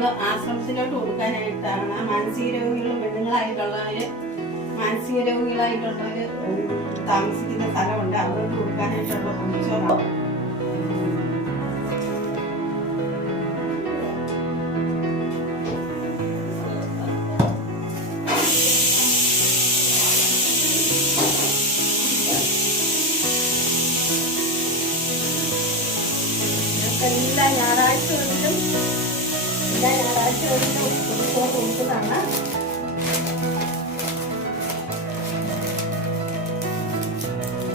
നമ്മൾ ആശ്രമത്തിലോട്ട് കൊടുക്കാനായിട്ടാണ്. മാനസിക രോഗികളും പെണ്ണുങ്ങളായിട്ടുള്ളവര് മാനസിക രോഗികളായിട്ടുള്ളവര് താമസിക്കുന്ന സ്ഥലമുണ്ട്. അവർക്ക് കൊടുക്കാനായിട്ടുള്ള പൊതിച്ചോറാണ്. എല്ലാ ഞായറാഴ്ചകളിലും പൊതിച്ചോറ് കൊടുക്കുന്നതാണ്.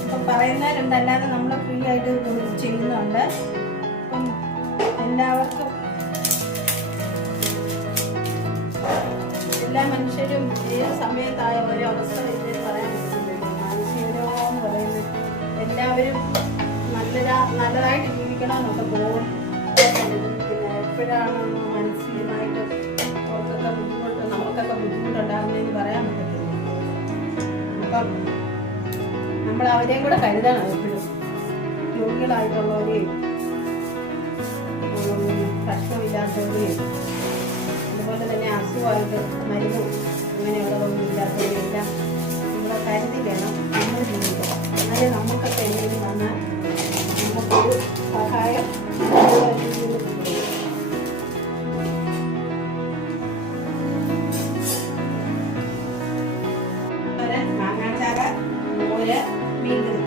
ഇപ്പം പറയുന്നവരുണ്ട്, അല്ലാതെ നമ്മൾ ഫ്രീ ആയിട്ട് ചെയ്യുന്നുണ്ട്. അപ്പം എല്ലാവർക്കും എല്ലാ മനുഷ്യരും ഏത് സമയത്തായ ഓരോ അവസ്ഥ ഇതിൽ പറയാൻ പറ്റുന്നില്ല. മാനസിക രോഗം എന്ന് പറയുന്നത് എല്ലാവരും നല്ലതായിട്ട് ജീവിക്കണമെന്നൊക്കെ പോകും. പിന്നെ എപ്പോഴാണ് മാനസികമായിട്ട് നമുക്കൊക്കെ ബുദ്ധിമുട്ടുണ്ടാകുന്നതെന്ന് പറയാൻ പറ്റത്തില്ല. അപ്പം നമ്മൾ അവരെയും കൂടെ കരുതണം. എപ്പോഴും രോഗികളായിട്ടുള്ളവരെയും ഭക്ഷണമില്ലാത്തവരെയും അതുപോലെ തന്നെ അസുഖമായിട്ട് മരുന്നും അങ്ങനെയുള്ളതൊന്നും ഇല്ലാത്തവരെയും എല്ലാം നമ്മളെ കരുതി വേണം നമ്മൾ ജീവിക്കണം. എന്നാലേ നമുക്കൊക്കെ എന്തെങ്കിലും വന്നാൽ നമുക്കൊരു സഹായം മാങ്ങാച്ചാറ, മോര്, മീൻകറി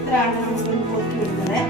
ഇത്രയാണ് നമുക്കൊന്ന് പൊക്കി വരുന്നത്.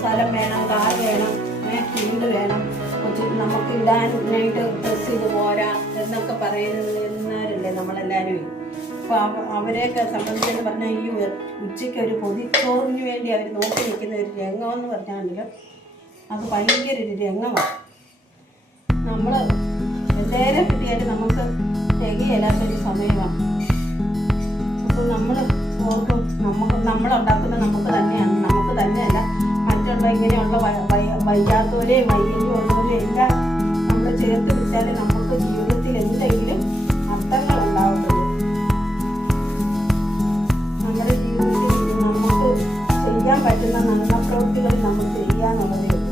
സ്ഥലം വേണം, കാർ വേണം, വീട് വേണം, നമുക്ക് ഇടാനായിട്ട് ഡ്രസ്സ് ഇത് പോരാ എന്നൊക്കെ പറയുന്നവരല്ലേ നമ്മളെല്ലാവരും. അപ്പോൾ അവരെയൊക്കെ സംബന്ധിച്ചെന്ന് പറഞ്ഞാൽ ഈ ഉച്ചയ്ക്ക് ഒരു പൊതിച്ചോറിന് വേണ്ടി അവർ നോക്കി നിൽക്കുന്ന ഒരു രംഗമെന്ന് പറഞ്ഞാൽ അത് ഭയങ്കര ഒരു രംഗമാണ്. നമ്മൾ എന്തേരം കിട്ടിയാലും നമുക്ക് തികയില്ലാത്തൊരു സമയമാണ്. അപ്പോൾ നമ്മൾ ഓർക്കും നമ്മളുണ്ടാക്കുന്ന നമുക്ക് തന്നെയാണ്, നമുക്ക് തന്നെയല്ല മറ്റുള്ള ഇങ്ങനെയുള്ള വയ്യാത്തവരെയും വൈകല്യം ഉള്ളവരെയും എല്ലാം നമ്മൾ ചേർത്ത് പിടിച്ചാൽ നമുക്ക് ജീവിതത്തിൽ എന്തെങ്കിലും അർത്ഥങ്ങൾ ഉണ്ടാവുന്നത്. നമ്മുടെ ജീവിതത്തിൽ നമുക്ക് ചെയ്യാൻ പറ്റുന്ന നന്മ പ്രവൃത്തികൾ നമ്മൾ ചെയ്യാന്നുള്ളത്